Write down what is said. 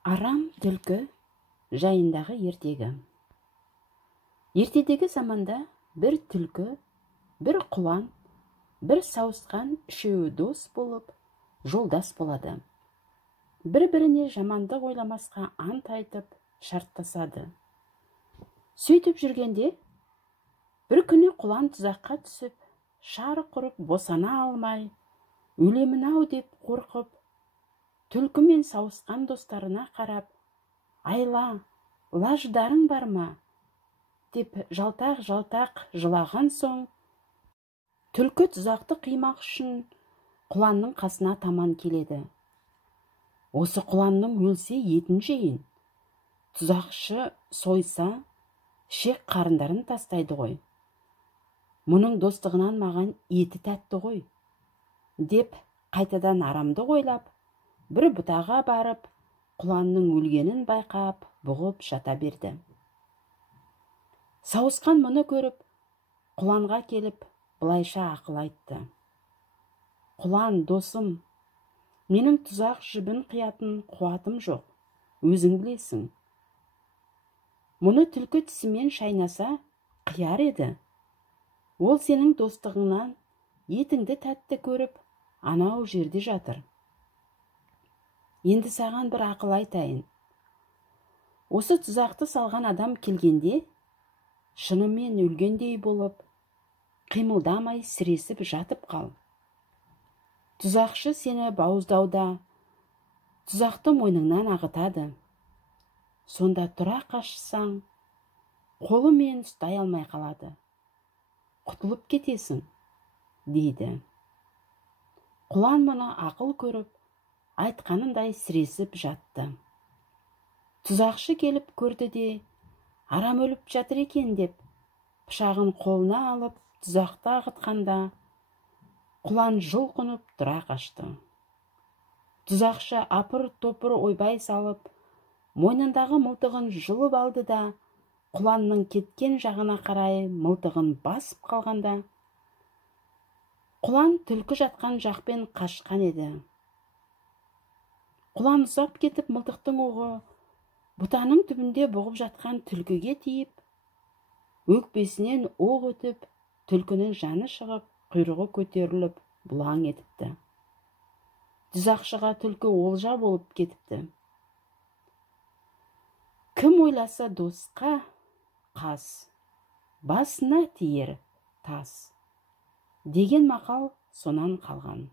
Арам түлкі жайындағы ертегі. Ертедегі заманда бір түлкі, бір құлан, бір сауысқан үшеуі дос болып, жолдас болады. Бір-біріне жамандық ойламасқа ант айтып, шарттасады. Сөйтіп жүргенде, бір күні құлан тұзаққа түсіп, шары құрып босана алмай, өлемін-ау деп қорқып, түлкі мен сауысқан достарына қарап, «Айла, лаждарың бар ма?» деп жалтақ-жалтақ жылаған соң, түлкі тұзақты қимақ үшін құланның қасына таман келеді. «Осы құланның өлсе етін жейін. Тұзақшы сойса, шек қарындарын тастайды ғой. Мұның достығынан маған еті тәтті ғой», деп қайтадан арамды ойлап, бір бұтаға барып, құланның өлгенін байқап, бұғып жата берді. Сауысқан мұны көріп, құланға келіп, былайша ақыл айтты. «Құлан, досым, менің тұзақ жібін қиятын қуатым жоқ, өзің білесің. Мұны түлкі тісімен шайнаса, қияр еді. Ол сенің достығыңнан етіңді тәтті көріп, анау жерде жатыр. Енді саған бір ақыл айтайын. Осы тұзақты салған адам келгенде, шынымен өлгендей болып, қимылдамай сіресіп жатып қал. Тұзақшы сені бауыздауда, тұзақты мойныңнан ағытады. Сонда тұра қашсаң, қолымен ұстай алмай қалады. Құтылып кетесің», дейді. Құлан мұны ақыл көріп, айтқанындай сіресіп жатты. Тұзақшы келіп көрді де, арам өліп жатыр екен деп, пышағын қолына алып, тұзақты ағытқанда, құлан жұлқынып тұра қашты. Тұзақшы апыр-топыр ойбай салып, мойнындағы мылтығын жұлып алды да, құланның кеткен жағына қарай мылтығын басып қалғанда, құлан түлкі жатқан жақпен қашқан еді. Құлан ұзап кетіп, мылтықтың оғы бұтаның түбінде бұғып жатқан түлкіге тиіп, өкпесінен оқ өтіп, түлкінің жаны шығып, құйрығы көтеріліп, бұлаң етіпті. Тұзақшыға түлкі олжа болып кетіпті. Кім ойласа досқа қас, басына тиер тас, деген мақал сонан қалған.